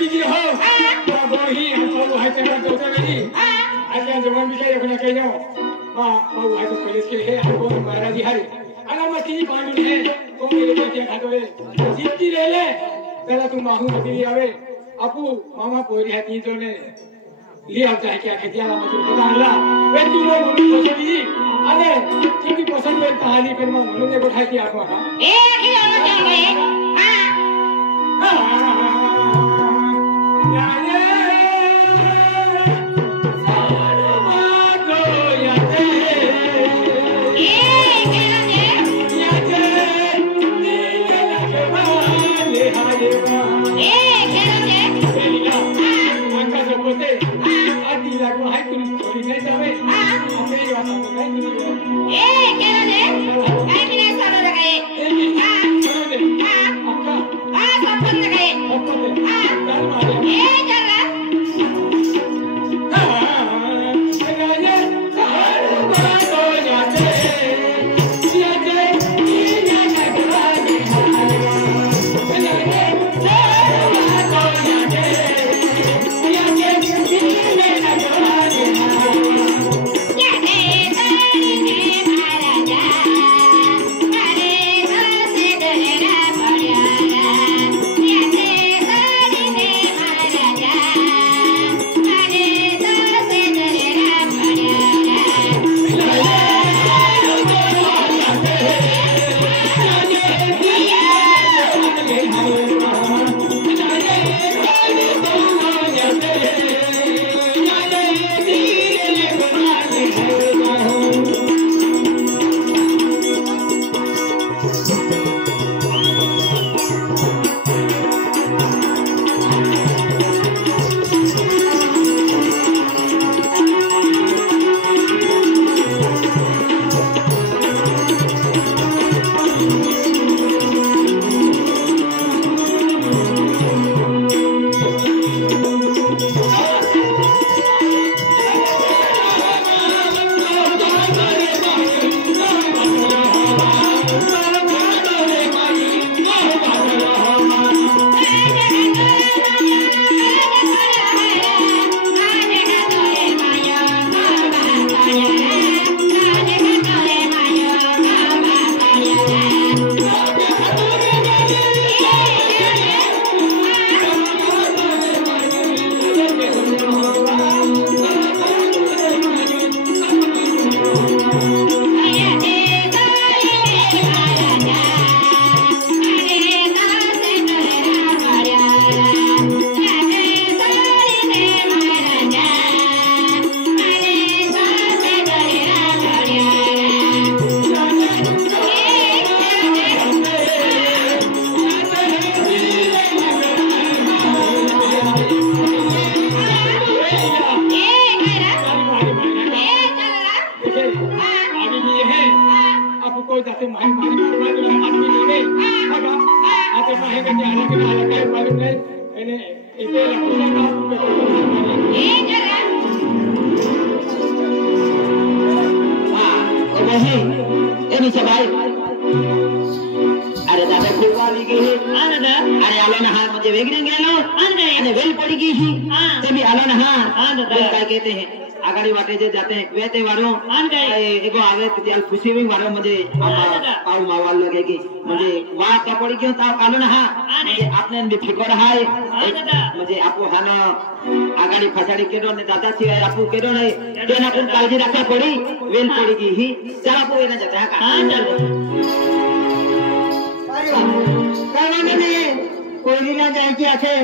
Busy हो बोही पाऊ हाय तेरा दोता बेजी आजा जवान बिचारे कोना कह जाओ हां पाऊ हाय तो पुलिस के है हमको महाराज जी हरे अगर मस्ती कानून है तो मेरे बेटे खातो है जीती ले ले पहला तुम माहू मती आवे अपू मामा पोरी है तीन ने ले आता है क्या खेती वाला मतलब पता हल्ला वे तीन लोग मम्मी पसंदी अरे ठीक पसंद है कहानी फिर मैं उन्होंने बैठाई थी आपको हां ए की आवाज आ रही है हां यारे सारमा दो याते ए केला दे याते नीले लगवाले हायवा ए केला दे केला अंका सबोते आती लागो हाय तुम थोड़ी नहीं जावे अपने वाला नहीं तुम ए केला दे काय मी नाही चालू लगाय हां अक्का हां संपन्न लगाय हां ए जरा खुशी में मारो मुझे पाऊ मावाल लगेगी मुझे वहाँ कपड़ी क्यों था कानून हाँ मुझे आपने भी फिकर है मुझे आपको हाना आगाड़ी फसाड़ी केडो ने दादा थी है आपको केडो नहीं तो ना कुछ कालजी रखना पड़ी वेल पड़ेगी ही चल आपको ये ना जाता है हाँ चलो करना नहीं कोई ना जाए कि आखे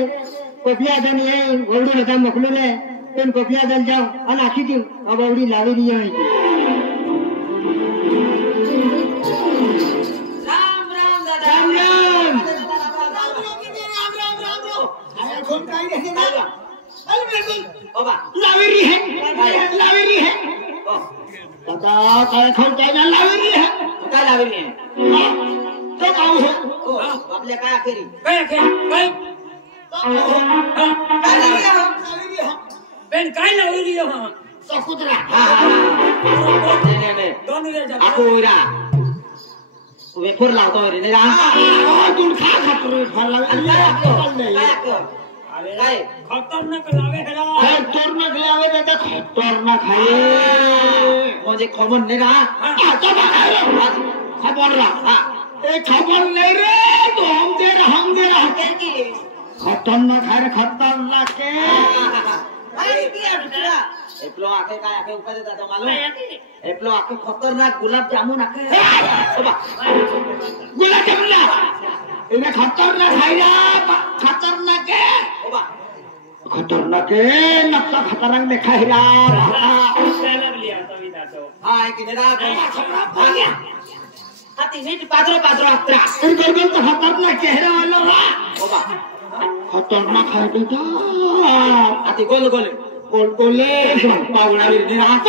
कोपिया दन ये गोल्डन होता मखलू ने तुम कोपिया दल जाओ अन आखी दी अब औड़ी लावी नहीं है लावेरी है पता काय खोल काय ना लावेरी है काय लावेरी है तो काऊ है आपले काय आखरी काय काय काय लावेरी है बेन काय लावेरी है हां सकुद्रा नहीं दोन रे जा आपको इरा वेफर लावतो रे ने रा तुम खा खा रे फल लावे काय अरे काय खतरनाक लावे हेला खतरनाक लावे दादा खतरनाक आहे म्हणजे खबर नाही ना खबर रहा ए खबर नहीं रे तो हम दे रहा खतरनाक है रे खतरनाक के एप्लो आके काय आके ऊपर देता तो मालूम एप्लो आके खतरनाक गुलाब जामुन आके गुलाब जामुन इन्हें खतरनाक है ना खतरनाक है खतरनाक है नक्शा खतरनाक देखा है यार सैलड लिया तभी दातो हां किनेरा आ गया हाथी नीट पादरो पादरो अत्रा इनको तो खतरनाक चेहरा वाला ओबा खतरनाक है बेटा हाथी गोल गोल गोल गोले पावड़ा भी नहीं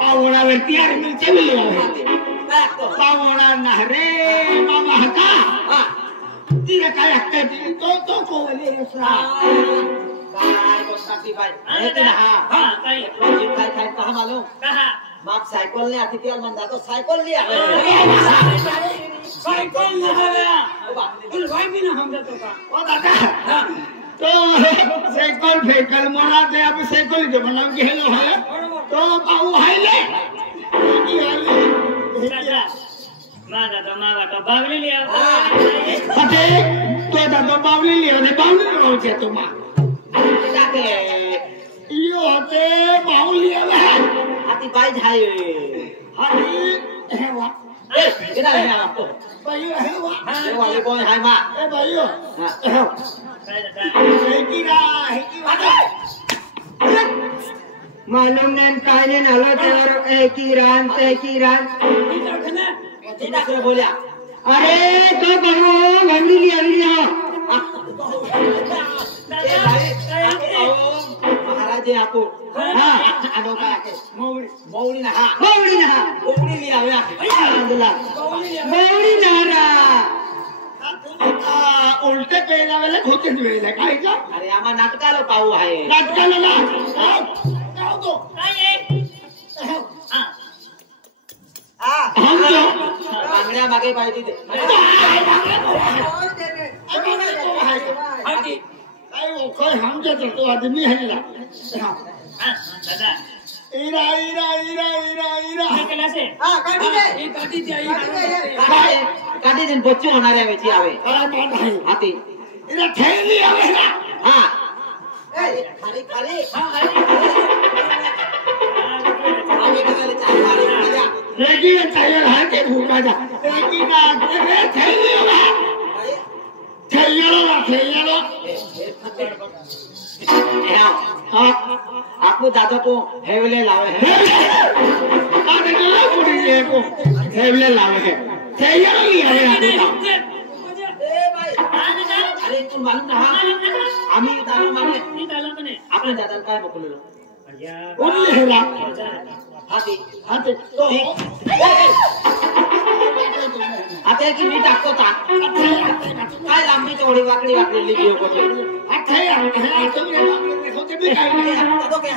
पावड़ा भी तैयार मिलते भी पावड़ा नहरे मामा हका तीर काय हक्का तो कोवले रसा काय कोणती भाई हे ते ना हां काय काय कहा मालूम कहा माग सायकल ने आती त्याला म्हणता तो सायकल लिया सायकल न हवा फुल भाई भी ना हम जातो का ओ दादा तो साइकिल फेकल मोना दे अब साइकिल के बना के हेलो है तो बाऊ हाइले की हाइले मागा तो बावली लिया अरे तो दादा बावली लिया ने बावली रो छे तो मां जाके यो होते बावली लिया आती बाई जाय हरी है वा ए केना है आपको भाई है वा ए वाले कोण हाय मा ए भाईयो हां है की मालूम नहीं काय ने नालो त्यावर एक ही रान दूसरे बोलिया अरे तो बहु घंडी लिया ए भाई महाराज जी आपको हां अनोखा है मौली ना हां मौली लिया हुआ मौली नारा उलटे पेला वाले खोटे वेले काय का अरे आमा नाटकाला पाऊ आहे नाटकाला ना जाऊ दो हम तो बांगड्या मागे पाहिजे ते हाजी काय वो कोई हम जो तो आदमी है ना दादा इरा केला से हां काढी दे ये काटी जाई काढी दिन बच्चो होणार आहे वेची आवे काय बात है हाती इरा थैली आवे ना हां ए खाली आवे केले चालू आले लेकिन चाहिए है के भूखा जा लेकिन ना रे थैली आवे थैली हां आपको दादा को हेवले लावे है आने के पूरी ये को थैली लावे है थैली लिया है आपका ए भाई अरे तू मालूम ना आम्ही दादा मागे आपल्या दादाला काय बोललो ओनली है ना हाती हाते तो आता की मी टाकतो ता काय लांबी चौडी वाकडी वाकलेली व्हिडिओ करतो अच्छा तुम्ही होते भी काय नाही तो क्या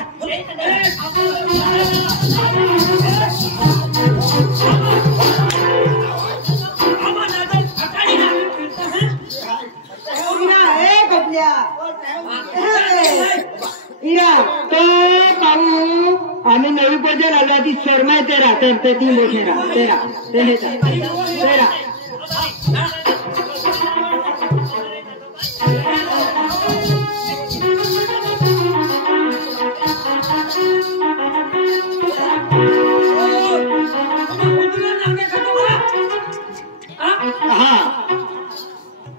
तो बाबू आम्ही नवी बजार आलो ती शर्मा तेरा ते ती मोठेरा तेरा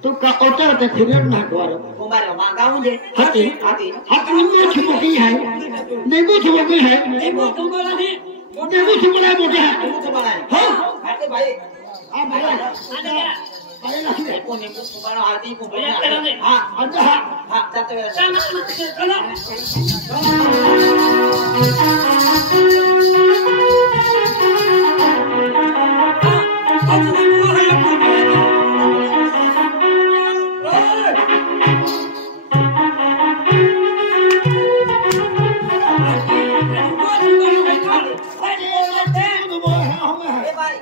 तू का ओटर ते फिरन ना द्वार कुमार मागाऊं दे हाती हाती निंबू छुपकी है देखो तुमको नहीं निंबू छुपला मोठे है तू तुम्हाला हां हाते भाई आ भाई आने क्या भाई कोण नेमकं तुम्हाला हाती भैया, चलो दे. हां अच्छा हां जाते वेळेस चलो ए भाई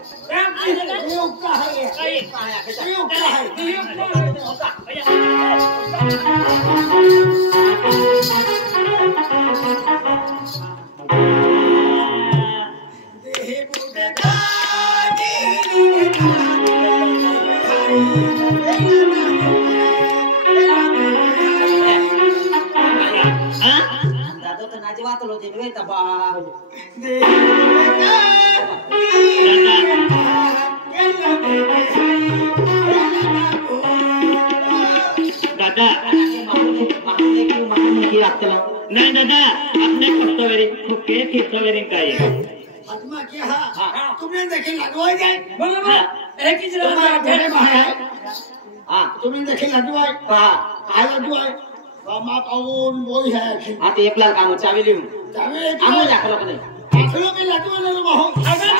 ये उपका है ये काय आहे ये उपका है भैया नाचवात लो जे तबा दादा नहीं दादा अपने खिस्तावेरी काय आत्मा क्या हाँ तुमने देखी लगवाई जाए बरोबर एक ही तुम्हारे घरे बाहर है हाँ तुमने देखी लगवाई काय लगवाई मामा कौन वही है हाँ तो एक लाख काम चाबी लियो चाबी आमो जाखलो कने आखिर में लगवा ले लो बहु आगे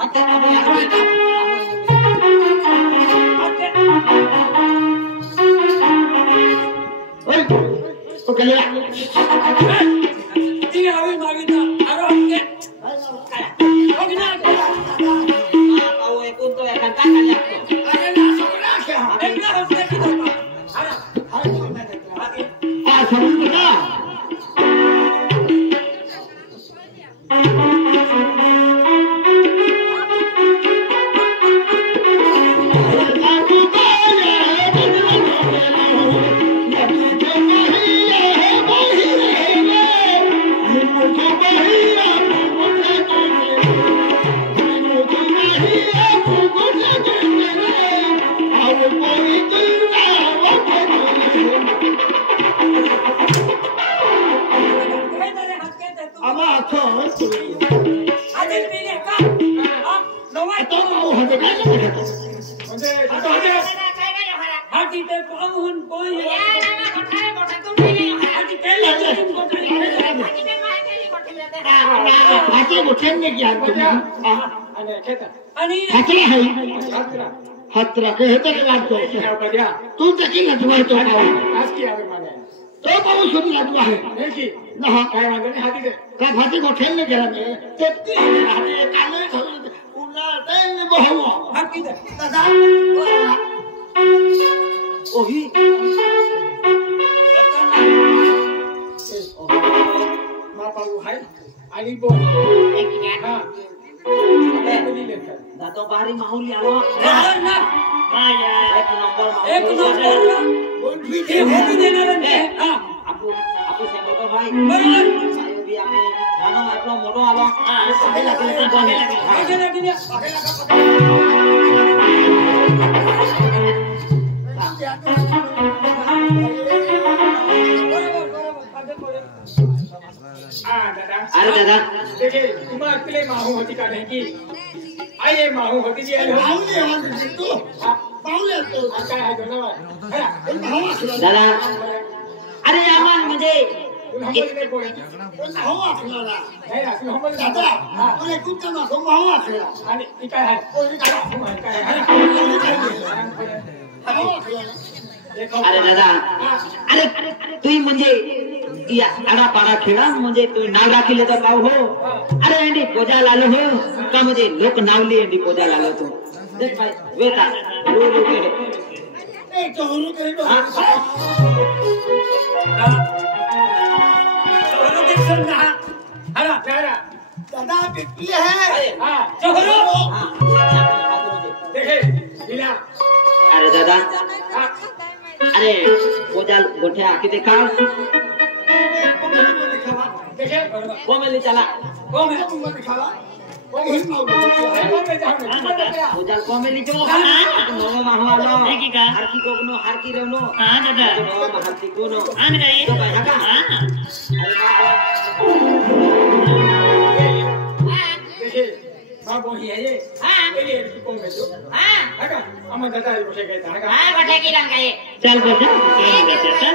हते आमो जाखलो ओए तो कल तीन हवे मागिता अरे हमके ओगिना आओ एक तो एक का काल्या अरे ना सोना क्या एक ना हमसे की दो अरे आ समझ ना हत्रा के हेते के लागतो तू देखी लगवाय तो आज की आवे माने तो बहु सुन लगवा है नहीं की ना काय मागे नहीं हाथी के का हाथी को ठेल ने गेला में तेती हाथी काले उना तेल बहु हाथी दे दादा ओही मा पाऊ है आली बो एक हां दातो बारी माहुली आलो ना आया एक नंबर ये होती देणार आहे हां आपू सांगतो का भाई बरोबर साहेब भी आम्ही नानो आपलो मोठो आलो आगे लगे आगे लगे अरे दादा देखिए तुम्हारे अकेले माहू होती का नहीं की आइए माहू होती जी माहूले होती तू माहूले तो काय आहे दोन दादा अरे आम्हाला म्हणजे माहू आखला नाही असं हम दादा अरे कुठं ना माहू आखला आणि ती काय आहे कोणी काय अरे दादा अरे तू म्हणजे या आडा पाडा खेळा म्हणजे तू नाव राखीले तर पाव हो अरे एंडी पोजा लालो हो का म्हणजे लोक नावली एंडी पोजा लालो तू देख भाई वेता लो के ए तो लो के लो चलो देख सुन ना हरा दादा बिटली है हां चलो हां देखे लीला अरे दादा अरे पोजा गोठे आके देखा देखे वो मेली चला वो मैं दिखावा वो ही पोजा को मेली जो नोमा माहवालो देखी का हरकी कोनो हरकी रेनो हां दादा नोमा हरकी कोनो आन गई तो भाई का हां देखे मां वही है ये हां ये को में जो हां हका हम दादा को से कहता है हां बटे की रंग है चल बोल चल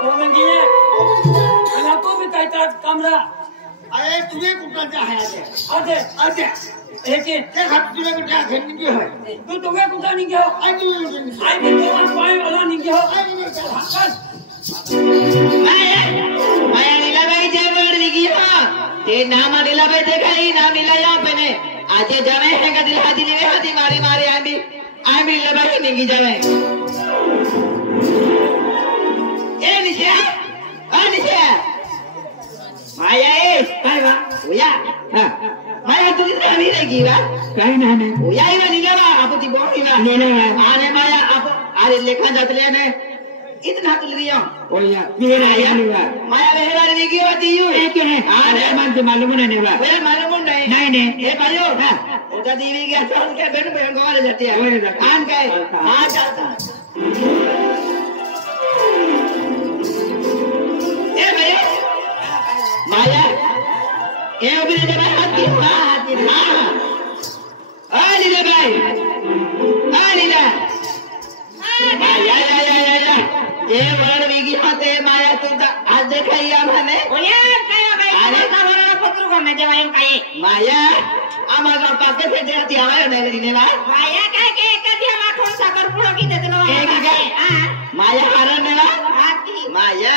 कोमंगी है अनाको में कहता कमरा अरे तुम्हें कुठं जा है आजे आजा एक हात तुला कुठे खेळणी की होय तू तुम्हें कुठं नहीं गयो आई तुम्ही आई भी तो पाए वाला नहीं गयो माया नीलाबाई जय बोल रही हो ते नाम नीलाबाई देखा ही नाम नीलाया पने आजे जावे है का दिल हाथी ने हाथी मारे मारे आंबी नीलाबाई नहीं जावे ए निशा माया ए काय बा ओया हां माया तुझी राणी रहेगी बा काय नाही ओया ही नीलाबा आपण ती बोली बा आने माया आप अरे लेखा जातले ने इतना तुल दिया ओ या ये ना नेवा माया बेहवार विकी होती यू एक है अरे मान से मालूम नहीं नेवा वे मालूम नहीं नहीं ए भाइयों ओटा दीवी के चल के बेन बेन गोवाले जाती है कान के हां चलता ए भैया माया ए उबरे दे भाई हाथ की हां आ लीला भाई आ लीला या ये वर्ण विगी होते माया तुझा आज देखाइया मैंने ओया काय बाई आता बरोबर पत्रू को मैं देवायम काय माया आम्हाला पाके से देती आवाज नाही रे ना माया काय के कधी आमा कोण साखर पुढो की देतलो माया हारण नेवा आती माया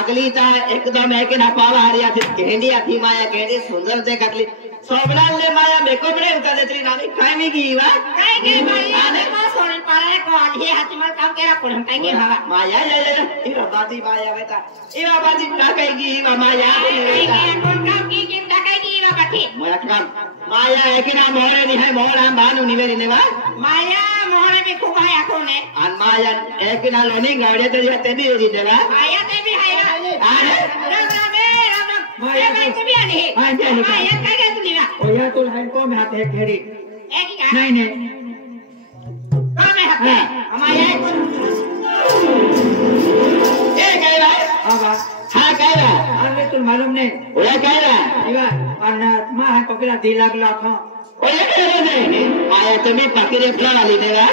अगली ता एकदम है कि ना पावा हरिया थी केंडी आती माया केंडी सुंदर देखतली सोबलाल ले माया मेकअप रे उता देतली नामी काय मी गीवा काय के बाई आने को सोरन पारे को आली हाती मल काम केरा पडम काय के बाबा माया या इरा बाती माया बेटा इरा बाती का कहेगी इरा माया काय के कोण काम की चिंता काय की बाबा की माया काम माया है कि ना मोहरे नि है मोहर हम बानु निवेरी नेवा माया मोहरे भी खूब है आकोने अन माया है कि ना लोनी गाड़े तो ये भी री देवा माया ते भी है अरे राम माया ते भी आनी है माया काय काय तुली ना ओ या तो है को में हाथ है घेरी एक ही का नहीं को में हाथ माया ए कहला आवा हां कहला अरे तो मालूम नहीं ओया कहला इवा अन मा है को केला 2 लाख लाख ओया कहला नहीं माया तुम्ही पाकिरे फ्ला वाली देवा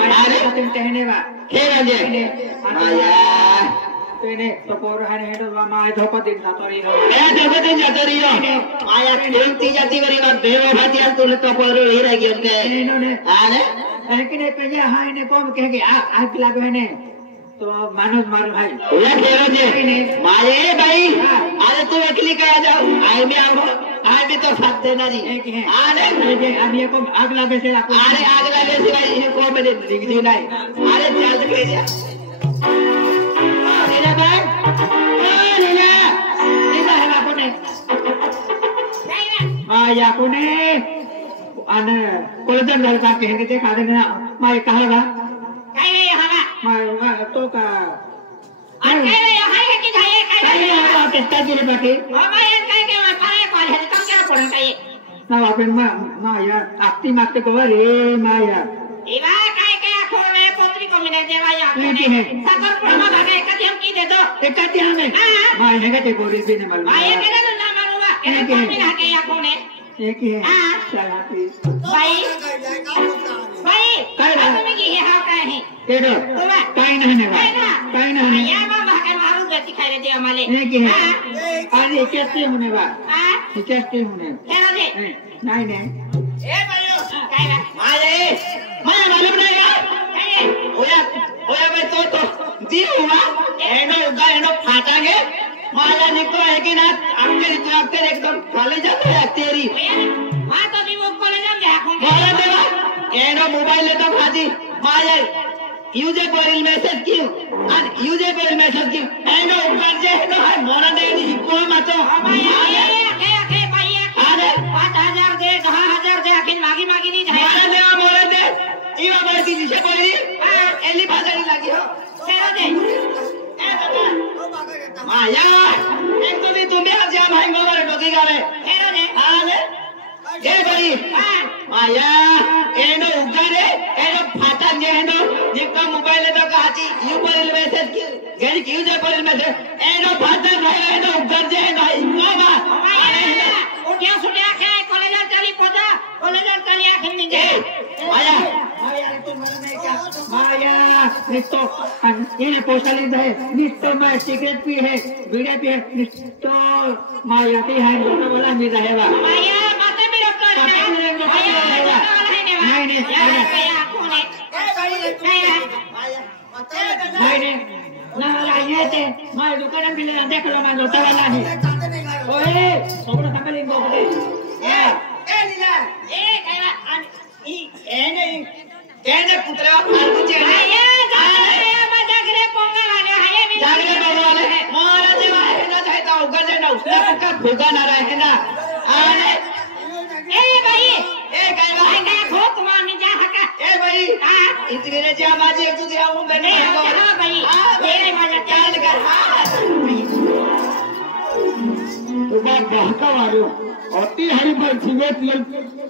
माया तुम कहनेवा खेला जे माया तेने तो पोर हने हेडो मा धोको दिन सातरी हो ए देखो दिन जातरी हो माया खेलती जाती वरी बात देवा भातिया तुले तो पोर ही रह गई उनके इन्होंने अरे लेकिन ये पे हां इन्हें कौन कह के आ लागो है ने तो मानव मार भाई ओया खेलो जे माये भाई अरे तू अकेली कह जाओ आई भी आओ आई भी तो साथ देना जी एक है अरे अब ये को आग लगे से आपको अरे आग लगे से भाई ये को मेरे दिख दी नहीं अरे चल के जा लीला भाई ओ लीला लीला है बापू ने या कोने अन कोलदन घर का कहेंगे ते कादे ना मैं कहागा काय नाही हवा मैं तो का काय नाही हाय की जाय काय काय नाही आप इतना दिले बाकी माया काय के पारे को आले काम केरा पडन काय ना आपण मा या आपती मागते को रे माया इवा काय काय आखोने पत्री को मिने देवा या नहीं है सागर परमा भागा एक हम की दे दो एक त्या में मैं है के बोली भी नहीं मालूम माया के ना मालूम के को मिना के आखोने एक है चला पे भाई भाई काय ना तुम्ही की हे हा काय है केडो काय नाही ने काय नाही या मा भागा मारू गती खायले दे आम्हाले एक है अरे कैसे होने बा कैसे होने केरा दे नहीं नहीं ए भाईओ काय बा माये माया मालूम नहीं यार ओया ओया भाई तो दी हुआ एनो फाटांगे माया निकलो है कि ना आपके एकदम खाली जाता है तेरी हां तो भी वो कॉलेज में आखूं बोला देवा एनो मोबाइल ले तो खादी माया यूजेबल मैसेज क्यों अन यूजेबल मैसेज क्यों एनो ऊपर जे है है मोरा दे दी कोई मत माया के भाई अरे 5000 दे 10000 दे आखिर मागी मागी नहीं जाए मोरा दे इवा बैठी दिशा बोली एली भाजड़ी लगी हो केरा दे ए दादा माया एक तो भी तुम्हें आज या भाई मोबाइल टोकी गावे केरा दे आले ए बड़ी माया एनो उगारे एनो फाटा जे एनो जिसका मोबाइल तो कहती यू पर मैसेज क्यों गैर क्यों जे पर मैसेज एनो फाटा है एनो उगार जे एनो इनको बा माया उठिया सुनिया के कॉलेज चली पदा कॉलेज चली आखिर नहीं गए माया माया तो मन में क्या माया निस्तो ये पोस्टली है निस्तो में सिगरेट पी है बीड़ी पी है निस्तो माया की है लोटा वाला मिल रहेगा माया माते भी रोक कर नहीं नहीं नहीं ना ये थे मैं दुकान में ले देख लो मैं लोटा वाला नहीं ओए सोबरा संभालिंग बोले ए लीला ए कहवा ई एने पुत्रा फालतू जे माया जागरे मजागरे पोंगा वाले है भी जागरे बाबा वाले मोरा देवा है ना चाहता उगा जे ना उसका का भूखा ना रहे ना अरे ए भाई ए कहवा भाई का खो तुम्हारा जा हका ए भाई हां इतने रे जा बाजे एक दूसरे आऊं मैंने हां भाई ये मजा चाल कर तो बात बहका वालो अति हरी पर सिगरेट लग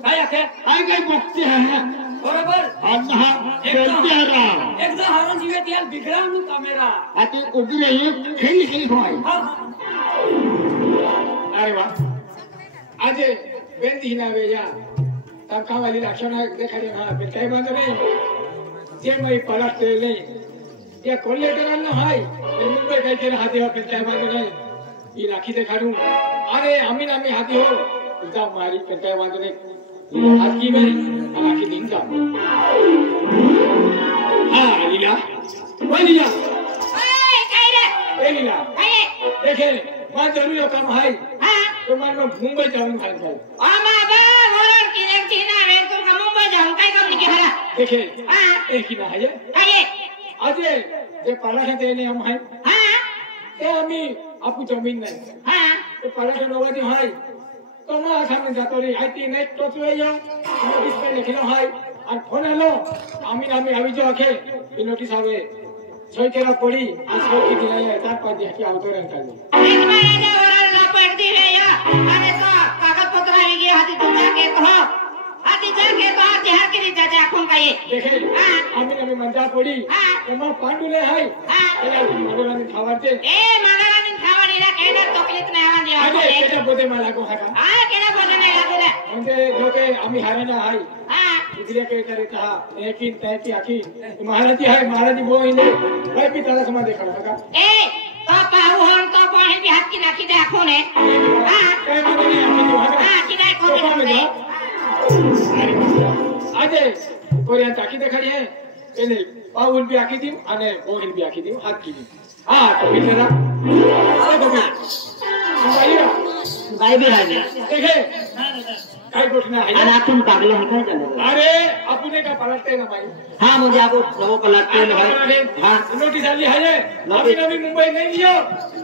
काय आखे आई गई मुक्ति है बरोबर अन्ना बेलते हरा एकदा हारून जीवे त्याल बिगडावू कॅमेरा आते उभी रही खेल खेल होय अरे वाह आज बेंदी ना वेया तब का वाली लक्षण देखाले ना फिर काय बांधो नाही जे मै पलटते नाही या कोलेटरल न हाय मुंबई काय केलं हाती हो फिर काय बांधो नाही ही राखी देखाडू अरे आम्ही हाती हो तुझा मारी फिर काय बांधो नाही हात की में राखी दिन जा हाँ लीला वो लीला ओए काय रे ए लीला काय देखे मैं जरूर काम है हां तो मैं मुंबई जाऊं खाली खाली आमा बा वरण किने किना वे तो मुंबई जाऊं काय काम निके हरा देखे हां एक ही ना है काय अजय जे पाला ते ने हम है हां ते आम्ही आपू जमीन नाही हां तो पाला नवादी है तो मैं आसामी जातो रे आईटी नाही तो तो यो नोटिस पे लिखलो है और फोन आलो आम्ही आवी जो आखे ई नोटिस आवे सही केला पड़ी आज सही की दिलाई है तार पादी की आवतो रे काली एक महिने वरण ला पडती रे या अरे तो कागदपत्र आहे गे हाती तुझ्या के कहो हाती जाके तो देहा के जाजा कोण काय देखे आम्ही म्हणता पडी तो मग पांडुले हाय त्याला मनोरंजन खावारते ए मनोरंजन खावाडीला केडा तकलीफ नाही आवा देवा अरे त्याच्या बोते मला को हाका हां केडा बोलले नाही लागले रे म्हणजे लोके आम्ही हारेना हाय हां इतरिया के करत हा एकीन तैकी आखी महाराजी हाय महाराजी बो इने भाई भी त्याला समा देखा हाका ए तो पाहू होन तो पाणी बी हात की नाकी दाखव ने हां काय म्हणतो नाही आम्ही हाका हां की नाही खोटे अरे कोरिया टाकी देखाडी है એને પાઉલ બી આખી દીમ અને બોહિલ બી આખી દીમ હાથ કી દીમ હા તો બીજેરા આ તો ભાઈયા काय बी आहे देखे काय गोष्ट आणि नाही आपण टाकलं आहे काय झालं अरे आपण का पलटते ना भाई हा म्हणजे आपण नवं पलटलेलं आहे हा नोटिस आली आहे आम्ही नवी मुंबई नाही लियो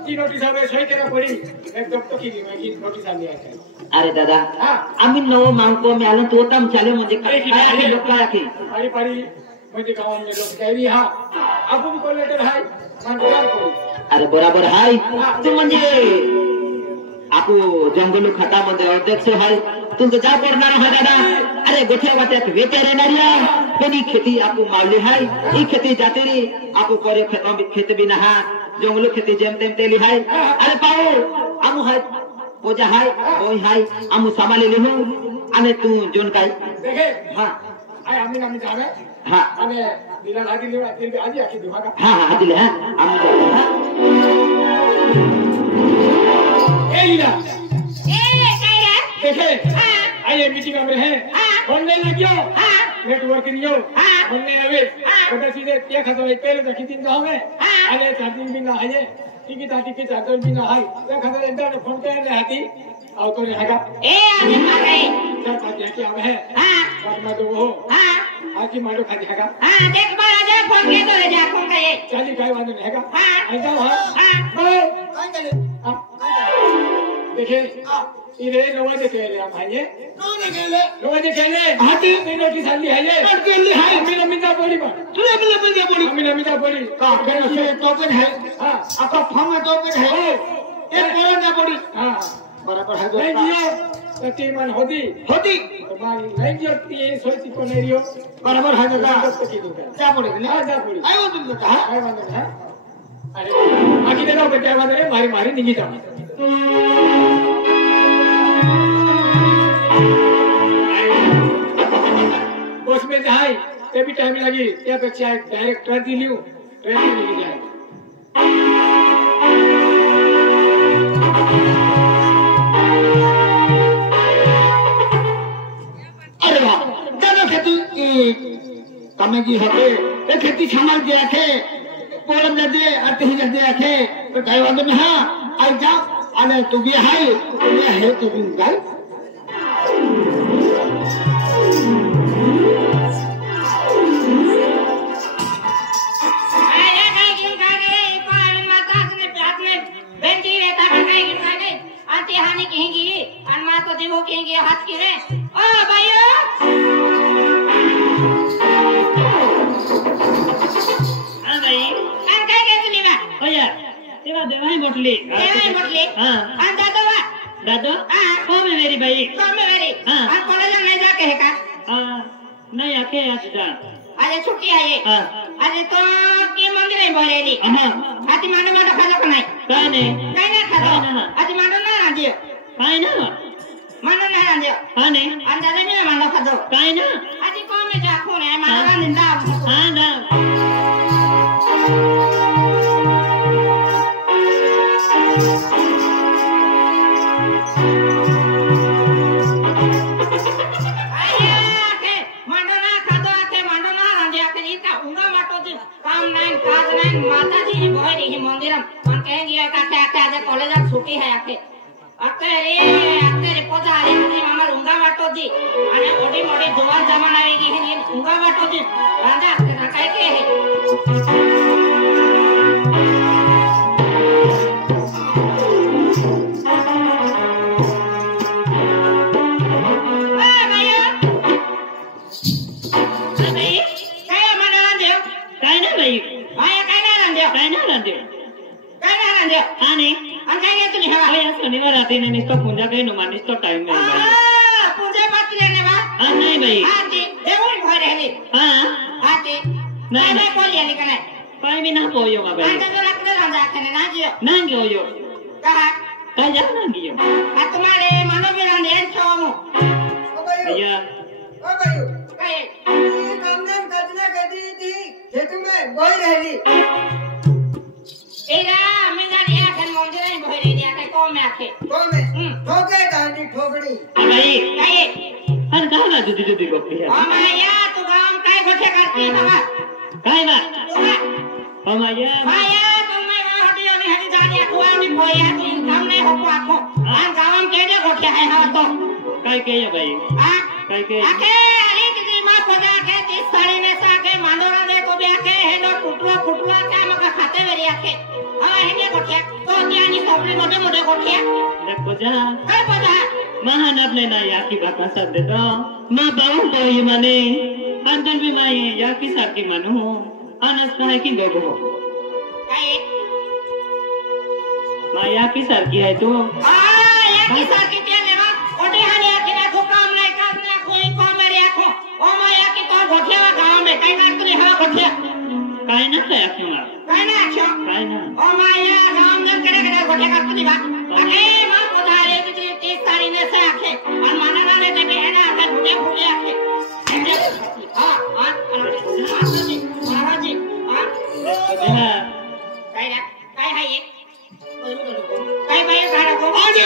ती नोटिस आवे सही केला पडी एकदम तो की की नोटिस आली आहे अरे दादा हा आम्ही नवं मागतो मी आलो तो तम चाले म्हणजे काय आहे लोक काय आहे पारी पारी म्हणजे गावामध्ये लोक कैरी हा आपण कोलेटर हाय मांडणार पडी अरे बरोबर हाय तू म्हणजे आपू जंगल खतामध्ये अध्यक्ष हाय तुमचं जा पडणार हा दादा अरे गोठ्या वाट्यात वेटे येणार पण ही खेती आपू मावली हाय ही खेती जाते रे आपू करे खेत बी ना जंगल खेती जेम तेम तेली हाय अरे पाऊ आमू हाय पोजा हाय ओय हाय आमू सांभाळले लिहू आणि तू जोन काय देखे हा आय आम्ही जावे हा आणि दिला लागी लिवा दिल आधी आखी दिवा का हा हा दिले हा आम्ही जाऊ हा ए लीला ए काय रे देखे हां आइए मीटिंग में है फोन नहीं लगियो हां नेटवर्क नियो हाँ। फोन नहीं आवे कदा सीधे ते खतो पहले तो किती जाव में आले चार्जिंग भी ना है टिकी चार्जर भी ना है ते खतो एकदा फोन पे ले हाती आवतो रे हागा ए आने मारे चार पांच जाके आवे है हां बात में तो वो हां आकी मारो खाती हागा हां देख बाळा जा फोन के तो जा फोन काय चाली काय वांदो नहीं हागा हाँ। आई जाओ हां हां काय झालं देखे इरे नवाजे केले हम हाये नोने गेले नवाजे केले हाती ते नोटीस आली आहे पण केली हाय आम्ही नमिता पडी बा तुला बिले बिले बोली आम्ही नमिता पडी का केले तो पण है हां आता फॉर्म तो पण है एक बोला ना बोली हां बरोबर है नहीं दोस्ता जियो तती मन होती होती तुम्हारी नहीं जियो ती सोची को नहीं रियो बरोबर है दादा क्या क्या बोले हां जा पड़ी आयो तुम दादा हा काय वांदो है अरे आखी दे दो बेटा वांदो रे मारी मारी निघी जाऊ बस में जाए ते भी टाइम लगी त्यापेक्षा डायरेक्ट ट्रेन दिली ट्रेन निघी जाए अरे वाह दादा खेती તમે જી હકે એ ખેતી સંભાળ જે રાખે પોલમ જતી અતિ જતી રાખે તો કઈ વાંધો નહીં હા આઈ જા અને તું બી હાય તું બી હે તો તું ગાય आया काय घेऊन काय रे पाणी माता असने प्यातने बेंटी रहता काय घेऊन काय रे आती हानी कहेंगी आणि मा तो देवो कहेंगे हाथ की रे ओ भाइयों हां आणि दादा वा दादा हां हो मेरी भाई तो मैं मेरी हां आणि कॉलेज नाही जाके है का हां नहीं आके आज जा आज छुट्टी आहे हां आज तो के मंदिर आहे भरेली हां आती मांडो मांडो खाजा का नाही काय नाही काय नाही खाजा आती मांडो ना रांदियो काय ना मांडो ना रांदियो हां नाही आणि दादा मी मांडो खाजो काय ना आती को में जा को नाही मांडो रांदिंदा हां ना माताजी भोयरी ही मंदिरम पण कहेंगे का क्या आज कॉलेजात छुट्टी है आके अत्तरे पोजा आले म्हणजे आम्हाला उंगा वाटोदी आणि ओडी मोडी जोवान जमाना वेगी हे उंगा वाटोदी राजा अत्तरा काय के है शनिवार आते नहीं इसका पूजा कहीं नुमानिश तो टाइम नहीं भाई पूजा बात लेने बा हां नहीं भाई आते देवल भर रहले हां आते नहीं बोलिया लेकिन कोई भी ना पोयो मा भाई आते तो रखले राजा के ना जियो ना गयो कहा काय जा ना गयो आ तुम्हारे मानो में रंदे छोमो भैया ओ भाई काय ये कामनाम कदना कदी थी खेत में बोई रहली एरा मैं जानी है कि मंदिर में भोई रही है को में आके को में ठोके दादी ठोकड़ी भाई काय हर कहां ना जुदी जुदी गोपी है ओ माया तू गांव काय गोठे करती है बाबा काय बात ओ माया माया तुम मैं वहां हटी नहीं हटी जानी है नहीं भोई है तुम काम नहीं हो पाको आन गांव में केडे गोठे है हा तो काय के है भाई हां काय के आके अरे दीदी मां पजा के 30 साड़ी में साके मांडोरा दे को भी आके है लो फुटवा क्या मका खाते वेरी आके हवा है गोठिया तो त्यानी कपड़े मोटे मोटे गोठिया देखो जा काय पजा महान अपने ना या की बात सब दे दो मां बाऊ कोई माने अंदर भी मां या की साकी मानो अनस कहे की गो काय मां या की साकी है तो या की साकी ते लेवा ओटी हानी आके ना को काम नहीं करना कोई को मेरे आखो ओ माया की तो गोठिया गांव में कई ना तुरी हवा गोठिया काय ना काय क्यों काय ना आछो काय ना ओ माया गांव में केड़े केड़े गोठिया करती दी बा अरे मां पधारे की 30 साड़ी में से आखे और माना ना ले दे है ना आके फुटे फुटे आखे हां हां महाराज जी हां काय है ये काय भाई गाड़ा को आगे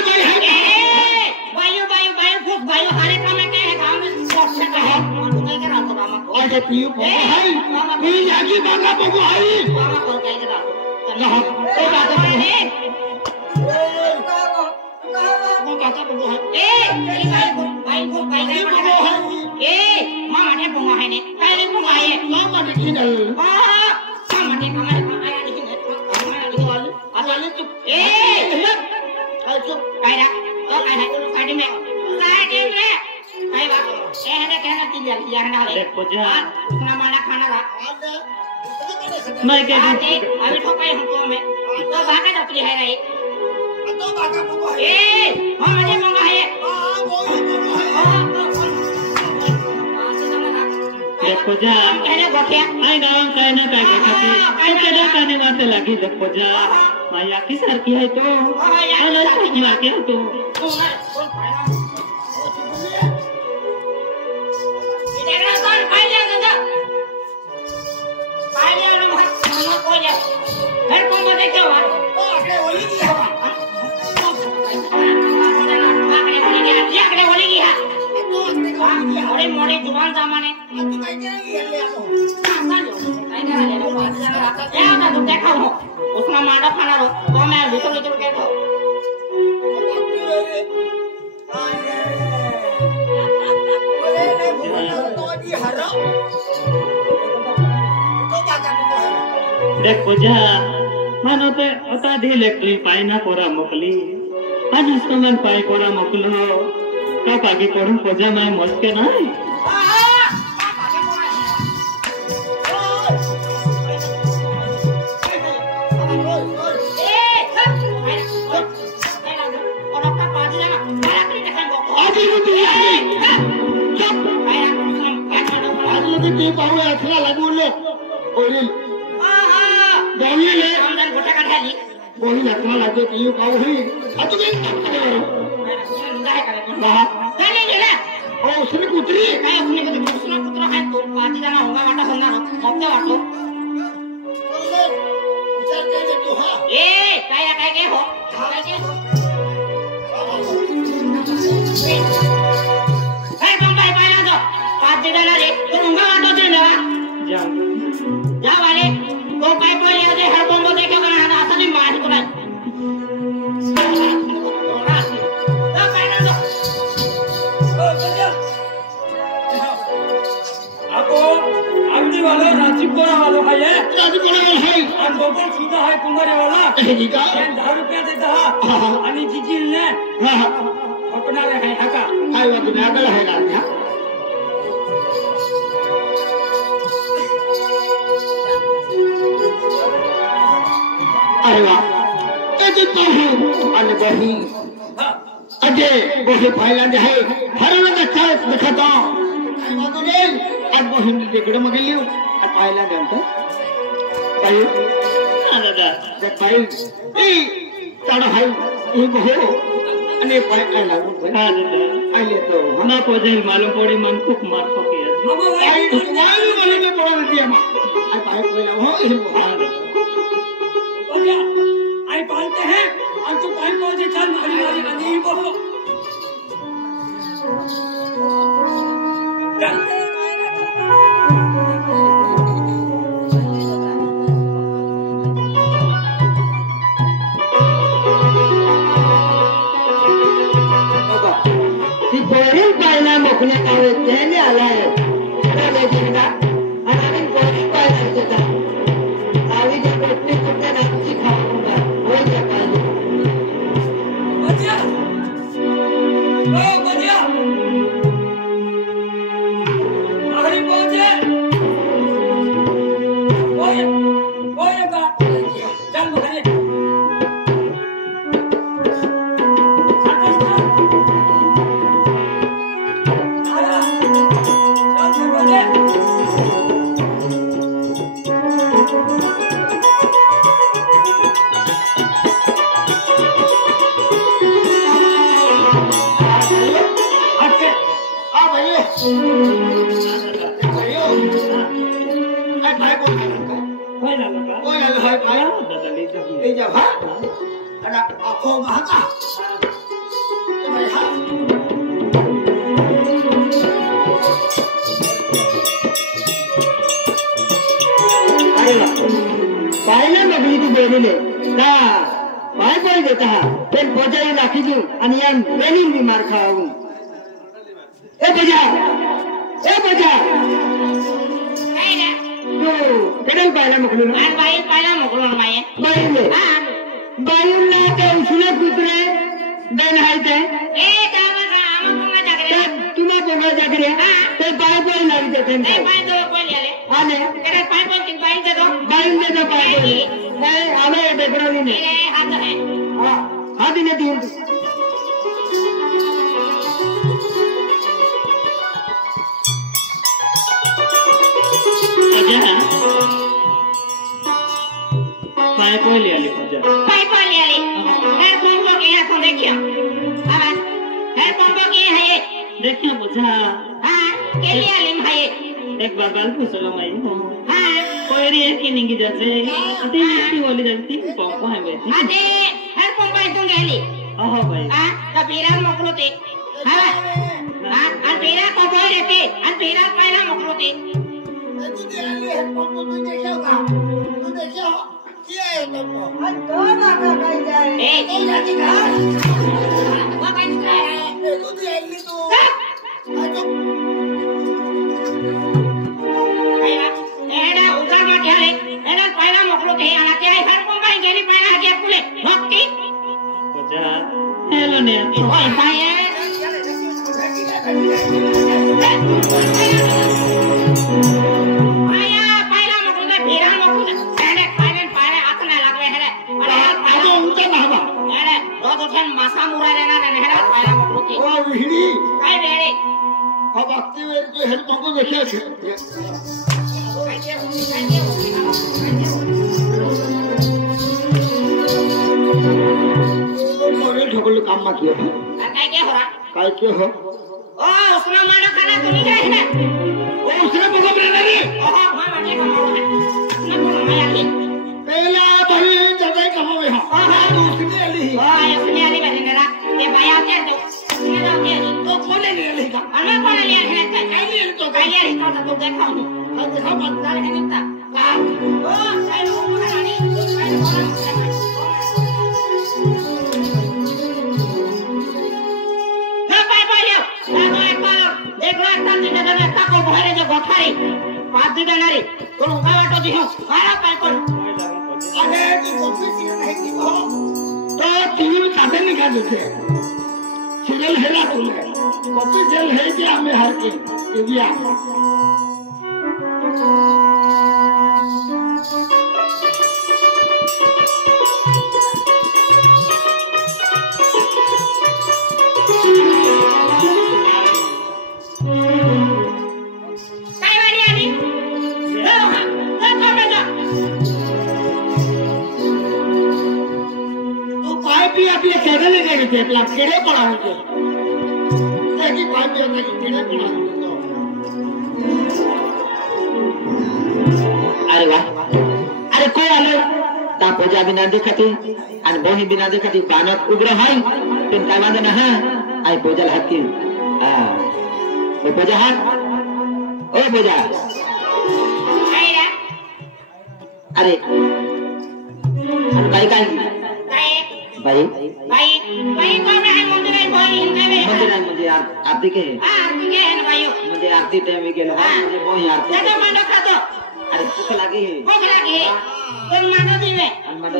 भाई है बायू फुक बायू हारे काम में है गांव में गोठे का है तू नहीं करा तो मामा को आगे पियो भाई तू याकी बागा बगु आई मामा को कह दे कहां तो बात है वो कहता बगु है ए भाई को ए मामा ने बगु है ने पहले बगु है मामा ने किनल मामा ने कमाए आया लेकिन आले चुप ए चुप कायरा तो कायरा तो साइड में काय बात ए है कहना तिलिया लिया ना ले देखो जा उसना माना खाना ला मैं के अभी ठोकाई हमको में तो भागे दपली है रे तो बागा को ए हां मुझे मंगा है हां वो है देखो जा कहने गोठिया आई गांव काय ना काय गोठा केडा काने माते लगी देखो जा माया की सारखी है तो अलग मार के तो इधर कौन पाइले गंगा पाइले वाला हम को जा घर को मत देखो तो आके ओली की हवा आकड़े बोली गया मोड़े मोड़े जुबान जमाने तू कहीं नहीं ले आओ देखा हो उसमें मांडा खाना रो तो मैं भीतर भीतर के तो बोले नहीं तो जी हरो तो बागा को देखो जा मानो ते ओता ढिलेक्ट्री पाइना कोरा मोकली अनुष्का मन पाई कोरा मोकलो का पागी कोरू पोजा मैं मस्के नाही बोललो ओरिल आहा बोलले आमदार गोटा काढाली बोली लखना लागे की पाव ही आता तुम्ही काय काय बाहा काय गेला ओ उसने कुत्री काय उसने कुत्रा कुत्रा काय तो पाठी जाना होगा वाटा होणार मोठे वाटो विचार केले तू हा ए काय के हो काय के काय बंबाई पाहिला तो पाठी जाना रे तो होगा वाटो दे ना जा वाले तो काय पहिले होते हर बंबो देखो का ना आता नहीं मार को नाही तो काय ना तो आपको अगली वाला राजीपुरा वाला है राजकोणा है आणि दोघं सुद्धा आहे कुंभारे वाला हे का 10 रुपये देता आणि जिजील ने हा हा ठोकणारे आहे हाका काय वाटू नागला है ना अरे वाह ते पाहू आणि बही अजे बही पहिल्यांदा आहे हरवलं चाळीस लिखता काय वाटू रे आज बही तिकडे मग गेली आणि पहिल्यांदा नंतर बाई दादा ते बाई ए चढ हाय हे बहो आणि पाय आला हा दादा आले तो हमा पोजेल मालूम पड़ी मन खूब मार ठोकी मामा आई भाई वाली वाली में पड़ा दिया मा आई पाय पहिला हो हे बहो बोलिया आई पालते हैं और तू टाइम पहुंचे चल मारी मारी नहीं बोलो चल बाबा ती पोरी पाहिला मोकणे कावे त्याने आलाय त्याने जिंदा आणि आम्ही पोरी पाहिला त्याचा आवी जे प्रत्येक कुठल्या नाची खाऊंगा होय त्या पाहिजे बचिया ओ बचिया आखरी पहुंचे ओए ओए का चल मरे आ भाई भाइयों आई भाई बोल होय ना का ओ यार हाय भाई दादा ले जा ए जा हा अरे आखो महाका ए भाई हा अरे वाह पाहिला मगली ती बोलले का पाय पाय देता पेन पोजाई लाखी दूं आणि या बेनी मी मार खाऊ ए बजा काय ना तू कडल पाहिला मगली ना आणि बाई पाहिला मोकळून माये बाईले हा बाईला ते उठले कुत्रे बेन हाय ते ए दावा का आम कोंगा जागरे तुम्हा बोगा जागरे ते पाय पाय लावी देते ए पाय दो पहिले आले आले कडे पाय बोल की बाई दे दो बाईले तो पाय बोले नाही आले बेकरावी ने ए हात है हा दिने दियो पाय पहिले आले पूजा पाय पहिले आले हे कोंबो के हाथ देखियो हां हे कोंबो के है ये देखियो पूजा हां के लिए आले भाई एक बार बाल पूछलो माई हां कोई रे की निंगी जाते अते की बोली जाती पंपा है बेटी आते हे कोंबो तुम गेली ओहो भाई हां तो पीरा मोकलोते हां हां और पीरा को बोल रहते और पीरा पहला मोकलोते तू दे आले हे पंप तू देखियो का तू देखियो किया है तो ए तो जाती का वो कहीं है तू दे आले तो आजो आया एडा उधर मत जाले एडा पहला मोकलोते आना के हर कोंबो गेली पहला के पुले भक्ति पूजा हेलो ने ओए भाई आया पहला मोकलोते पीरा मोकलोते एडे खाने पारे आखने लगवे है आजो उनका नावा एडे रोज उठन मासा मुरा लेना नेहरा पहला मोकलोते ओ विहिरी काय बेरे अब भक्ति वेर के हेड पंप देखियो छे काय के मामा क्यों है काय के हो रहा काय क्यों हो ओ उसने मानो खाना तू नहीं जाए ना ओ उसने मुझे बना रे ओ हां माने का मारो है ना बोलो मैं आली पहला भाई जगह कहां है हां हां उसने अली ओ उसने आली बने ना ये भाई आते तो ये जाओ तो कौन ले अली का अरे कौन ले आले है काय ले तो काय यार तो तो देखा हूं काय देखा मत डाल है निकता ओ काय लो महारानी काय लो पादी देणारी कोण उभा वाटो दिहो काळा काय कर अरे ती ऑफिस नाही की हो तो टीवी काढे निघाले होते सिरियल हेला बोले ऑफिस जेल है कि हमें हर के एरिया केला केड़े पढ़ाओगे देखी पाइप में केड़े पढ़ाओगे अरे वाह अरे कोई आले ता पूजा बिना देखती आणि बोही बिना देखती बानक उग्र हाय पण काय वांद ना आई पूजा हाती हां ओ पूजा हात ओ पूजा अरे काय काय भाई भाई कौन है मंदिर है भाई हिंदे में मंदिर म्हणजे आरती के आरती के है भाई म्हणजे आरती टाइम में गेलो म्हणजे बोही आरती दादा मानो खातो अरे भूख लागी कोण मानो दिवे आणि मला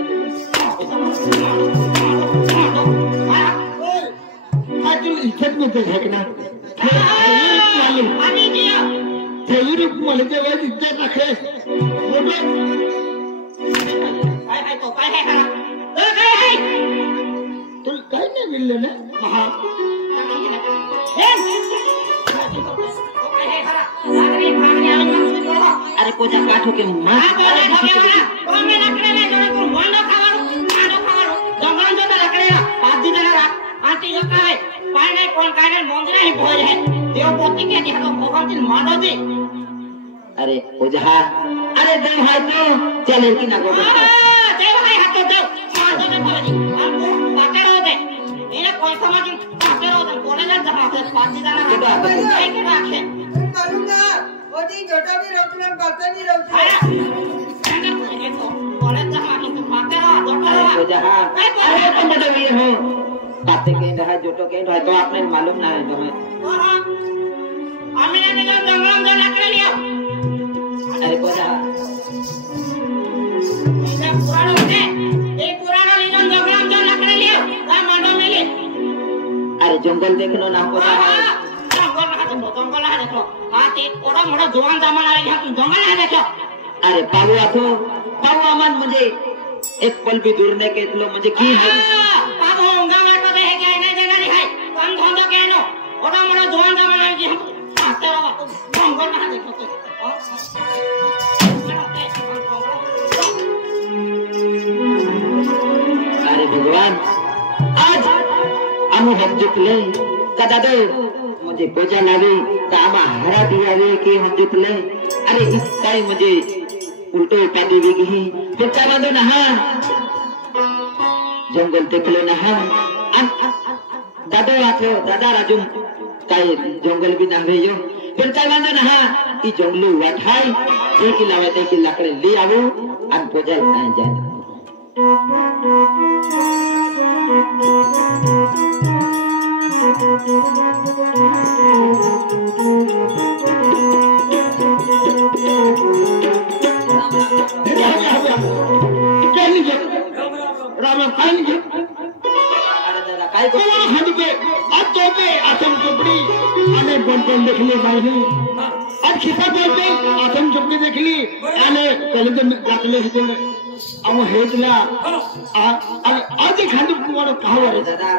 आज तुम इज्जत में तो है ना अभी दियो तेरी रूप में लेके वे इज्जत रखे बोलो काय तो काय है करा तो काय है तो काय नहीं मिलले ना महा अरे पूजा काठो के मां बोले ठोकेवाला तो मैं लकड़े में जोड़े को मानो खावारो जंगल जो लकड़ेला पादी देना आंटी जो काय पाय नहीं कोण काय नहीं मंदिर ही भोज है देव पोती के दिया तो भगवान दिन मानो दे अरे पूजा अरे देव है तो चले कि ना को देव है हाथ तो देव मानो दे भोजी हमको बाटे रो दे इने कोई समझ बाटे रो दे बोले ना जहां से पादी देना है के रखे करूंगा ओदी छोटा भी रोकना बाता नहीं रोकना बोले जहां तो बाटे रो छोटा पूजा अरे तुम बड़े वीर हो बातें कहीं रहा जोटो कहीं रहा तो आपने मालूम ना है तुम्हें हमने निकल जंगल में लकड़े लिया अरे पूजा ये पुरानो है ये पुरानो लीलन जंगल में लकड़े लिया का मानो मिले अरे जंगल देखनो ना पूजा जंगल है देखो हाथी ओरा मोड़ा जवान दामन आ यहाँ तुम जंगल है देखो अरे पाऊ अमन मुझे एक पल भी दूर नहीं के लो मुझे की है पागो उंगा में तो देखे क्या नहीं जगह दिखाई कम धंधो के नो ओरा मोड़ा जवान दामन आ यहाँ आते रहो तुम जंगल में देखो तो अरे भगवान आज हम जितले कदा दो मुझे पूजा लावी तामा हरा दिया रे कि हम जितले अरे इस टाइम मुझे उल्टो उपाधि भी की फिर चावा दो ना जंगल देख लो ना दादा आथो दादा राजू काय जंगल भी ना भेजो फिर चावा दो ना ई जंगलू वाठाई जे की लावे ते की लकड़ी ले आवो अन पूजा जाए रामा कान के अरे दादा काय को हद पे अब तो पे आतम चुपड़ी आने बंटन देख ले भाई ने अब खिसा बोलते आतम चुपड़ी देख ली आने पहले तो रखले से अब हेतला आज खांडू कुमार कहां रे दादा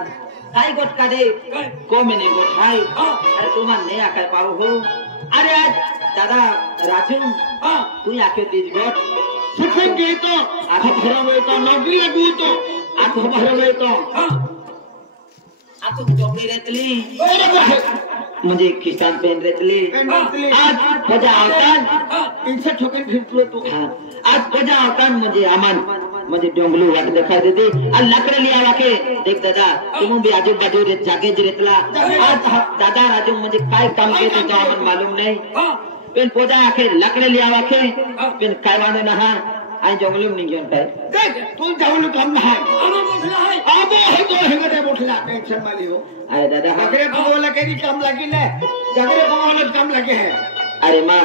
काय गोट काढे को मैंने गोट हाय अरे तुम्हां नहीं आकर पाओ हो अरे आज दादा राजू तू आके तीज गोट शिक्षक गए तो आठ भरा हुए तो नौकरी लगू तो आठ भरा हुए तो आतून चोपडी रेतली बरोबर आहे म्हणजे खिशान पेन रेतली पेन आज पजा आवतान इनसे ठोकन फिरलो तू आज पजा आवतान म्हणजे आमान म्हणजे डोंगलू वाट दिखाई देती आणि लाकड लिया वाके देख दादा तुम भी आजूबाजू रे जागे रेतला आज दादा राजू म्हणजे काय काम केलं तो आम्हाला मालूम नाही पेन पोजा आखे लाकड लिया वाके पेन काय वांदे ना हा आणि जंगलून निघून काय देख तू जाऊन काम नाही आम्हा मोठला आहे आबो है तो हेंगटे मोठला टेंशन माली हो अरे दादा हा जगरे पगोला केरी काम लागी ले जगरे पगोला काम लागे है अरे माँ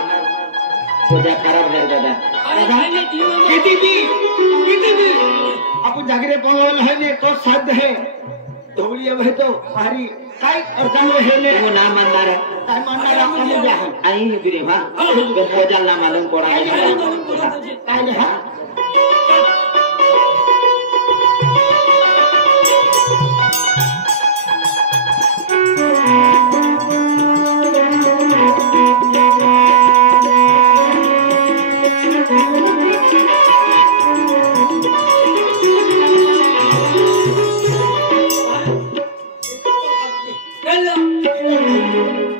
पोजा खराब है दादा अरे भाई ने जीवन में किती भी आपण जागरे पगोला है ने तो साध है ढोलिया है तो भारी काय अडचण है ने तू ना मानणार काय मानणार आपण जा आई बिरे माँ पोजा ना मालूम पड़ा है काय ले हा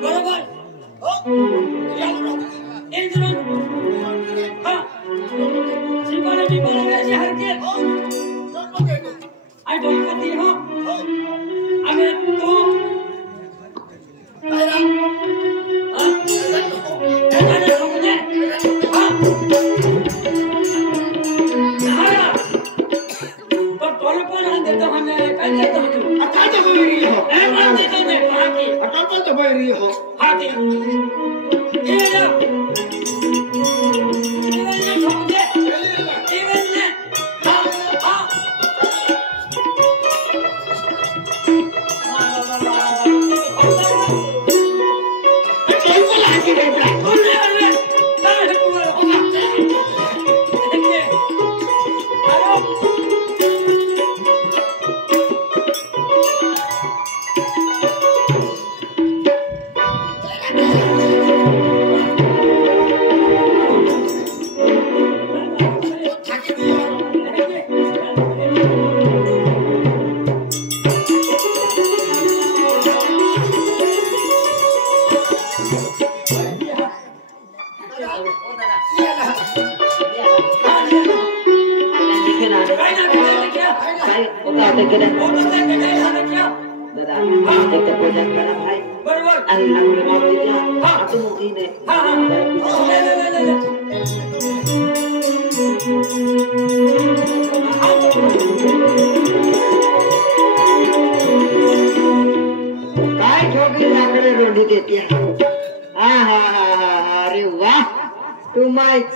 बरोबर एक जण हा शिपाला वेळी हरके आई डोलपती हो आम्ही तो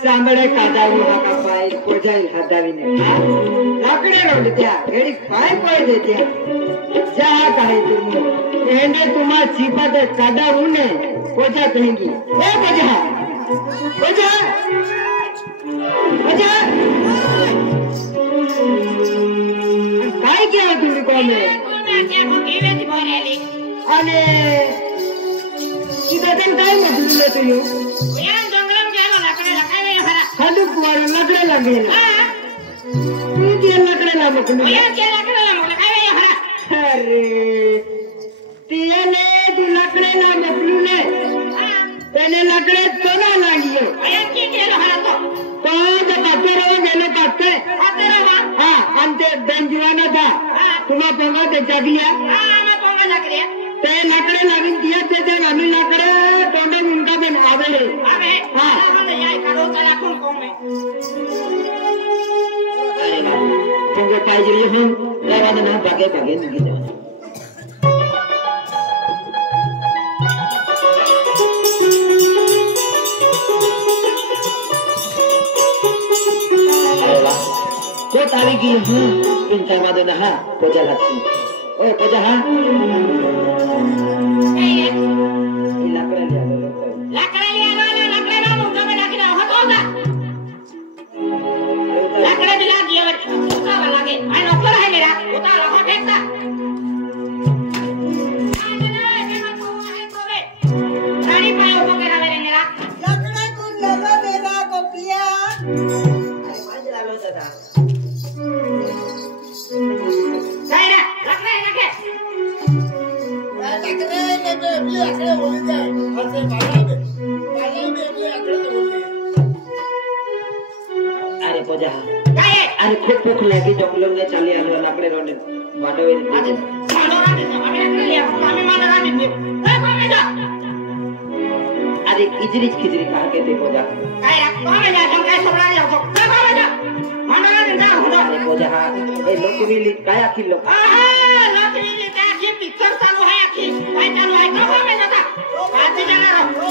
चांबडे काढावी नका पाय पोजाई हातावीने लाकडे रोडत्या घडी काय पाय देत्या जा काय तुम्ही एने तुम्हा चिपत काढावू ने पोजा कहेंगी ए पोजा पोजा पोजा काय केलं तुम्ही कोणे आणि तिथं काय म्हटलं तुम्ही खाली कुवार लकडेला गेला तू ते लकडेला मोकलू अरे तिने तू लकडेला मोकलू ने त्याने लकडे तोडा लागलो तो पातळावर गेलो पातळ हा आणि ते बेंजवाना था तुम्हा पंगा ते जगल्या ते लकडे लागून दिया ते आम्ही लकडे तोंडून उनका पण आवेले हा तुमको पाहिजे हम गावात ना बागे बागे निघी जाऊ को तारीख की हूँ इन शर्मा ना हाँ पोजा लगती ओ पोजा हाँ अरे पोजा काय अरे खूप भूक लागी जमलो ने चाली आलो लाकडे रोडे वाडवे आज खानोरा दे आम्ही लिया आम्ही मानरा दे ए कोमे जा अरे खिचडी खा के दे पोजा काय कोमे जा तुम काय सोडा जातो कोमे जा मानरा दे जा अरे पोजा ए लोक मिली काय आखी लोक लक्ष्मी काय की पिक्चर चालू आहे आखी काय चालू आहे कोमे जाता आज जाणार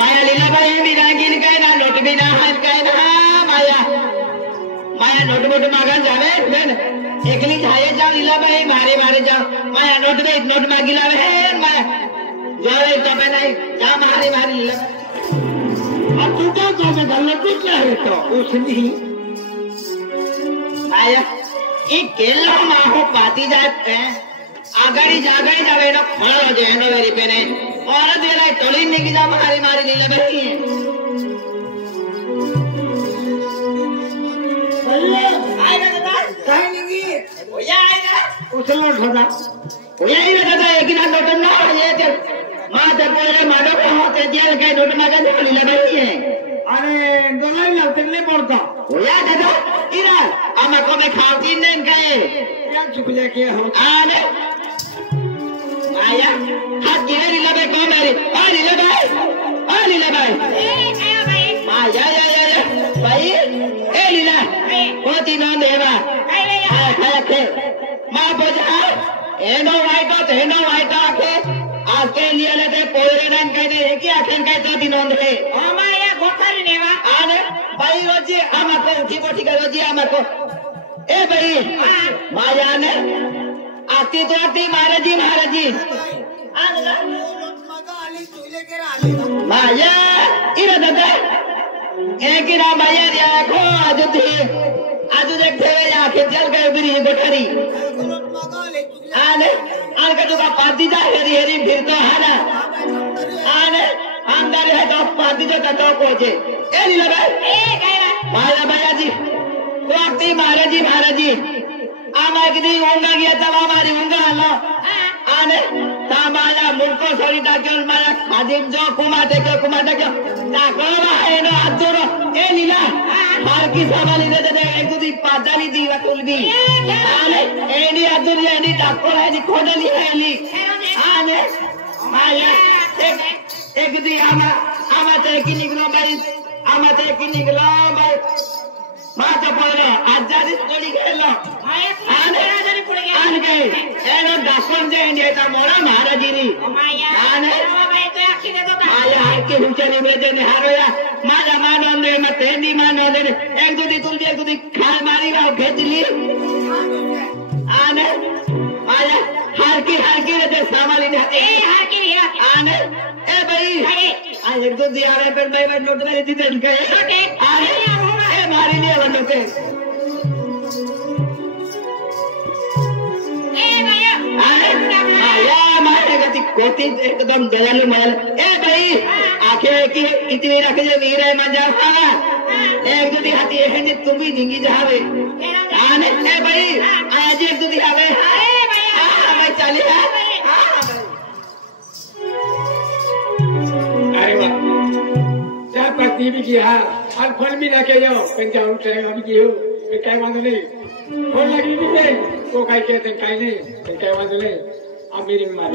माया लीलाबाई मी रागीन काय ना नोट बी ना हात काय ना माया नोट मोट मागा जावे बेन एकली छाये जाव लीलाबाई मारे जाव माया नोट मागी लावे माया जावे तबे नाही जा मारे लीला अब तू क्या कहने का लड्डू क्या है तो उसने माया ई केला माहो पाती जात है आगाड़ी जावे ना खड़ा हो जाए नो वेरी पे नहीं और देला टोली निकी जा मारी लीलाबाई आएगा दादा काय निघी ओया आएगा उसला ठोदा यही दादा एक ना नोट ना ये ते माता पोरे माडो को होते जेल के नोट मागा लीलाबाई है अरे दोलाई लागते नहीं पड़ता ओया दादा इरा आमा को मैं खाती नहीं गए क्या चुकले के हो आने माया हाथ गिरे लीलाबाई को मेरी लीलाबाई ए आया भाई माया या भाई ए लीला कोती न देवा काय रे खाया खे मां बोझा एनो वाइट आके आके लिए लेते पोरे नन कहते एक ही आखन कहते तो दिन रे ओमाया गोथारी नेवा आने भाई रोजी आमा को उठी कर रोजी आमा को ए भाई माया ने आती तो आती महाराजी आने मगा आली तुले के आली माया इरा दादा एक ही ना माया दिया को आज देखते हुए आके चल गए उधरी गोठरी मगा आली आने का तो का पाती जा हेरी फिर तो हाना आने अंदर है तो पाती जो तो पहुंचे ए लीलाबाई ए गया माया जी तो आती महाराजी आमा किती उंगा गया तब हमारी उंगा हलो आने तामाला मुनको सोरी डाक्योन माया खादिम जो कुमाटे क्यों ताकोला है ना आजोरो ए लीला मार की सामाली दे एक दूधी पाजाली दी वतुलगी आने एनी आजोरी एनी ताकोला एनी खोदली है एनी आने माया एक दी आमा ते की निकलो भाई माता पोरे आजादी कोली गेलो माया आने राजाने पुढे गेला आन गए एनो दाखवून जे इंडियाचा मोरा महाराजीनी ओमाया आने बाबा तो आखी देतो का माया हारके हुचनी बेजे ने हारोया माझा मानवले मते नी मानवले एक दूधी खाल मारी वा भेजली आने माया हारकी रे सामाली ने ए हाकी आने ए भाई आज एक दूधी आवे पर भाई नोट में दी देन के आने ए मारी लिए बनते ए माया माया गति कोती एकदम दयालु माल ए भाई आखे की इतनी रख जे वीर है मजा खावा एक दूधी हाथी है नि तुम भी निंगी जावे आने ए भाई आज एक दूधी आवे ए माया भाई चले अरे वाह चार पत्नी भी किया और फल भी लेके जाओ पंचायत उठेगा भी कियो क्या मालूम नहीं फोन लगी भी नहीं तो काय कहते काय नहीं क्या मालूम नहीं अब मेरी मार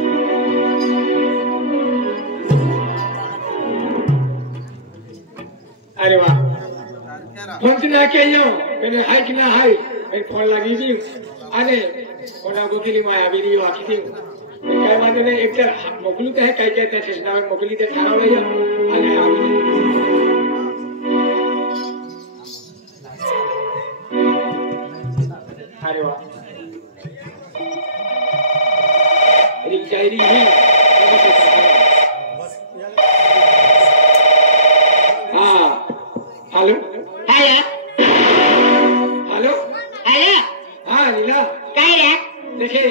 अरे वाह फोन से लेके जाओ मैंने हाई कि ना हाई मैं फोन लगी भी अरे कोना गोकिली माया भी नहीं आखी थी काय मालूम नहीं एक तर मोकलू तो है काय कहते हैं कृष्णा में मोकली तो ठाड़ा हो गया अरे अरे वाह रिचायरी है हाँ हेलो आया हेलो आया हाँ लीला काय रे देखे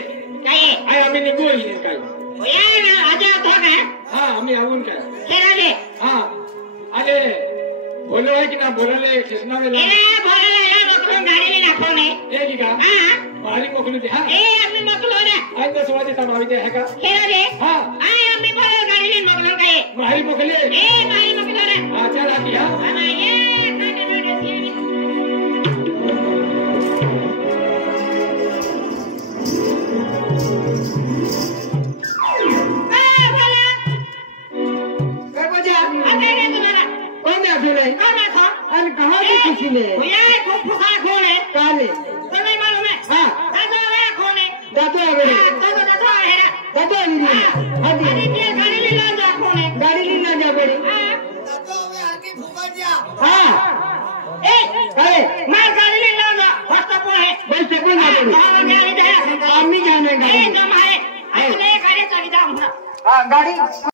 काय आय आम्ही निघू ही काय ओया ना आजा तो ना हाँ आम्ही आऊन काय केरा रे हाँ अरे बोलो है कि ना बोलो ले कृष्णा में एरे बोलायला या लोकं गाडीने दाखवणे एक ही का हां मारी मोकलू दे हा ए आम्ही मोकलो रे आज तो स्वादी तमावी दे है का केला रे हां आय आम्ही बोल गाडी ने मोकलो काय मारी मोकले ए मारी मोकलो रे हां चल आती हां आमा ये काटे बेटे सी काय बजा अरे रे तुम्हारा कौन है फिर कौन है था अरे कहां की खुशी में भैया खूब फुका कौन है काले तो नहीं मालूम है हां दादा है कौन है दादा है बेटे दादा है दादा नहीं हां जी अरे ये गाड़ी ले ला जा कौन है गाड़ी नहीं ना जा बेटे दादा हमें हर की फुका दिया हां ए अरे मार गाड़ी ले ला जा रास्ता पर है बस से कोई ना बोलो कहां गाड़ी जाए आदमी जाने ए गाड़ी जम है अपने गाड़ी चली जाऊंगा हां गाड़ी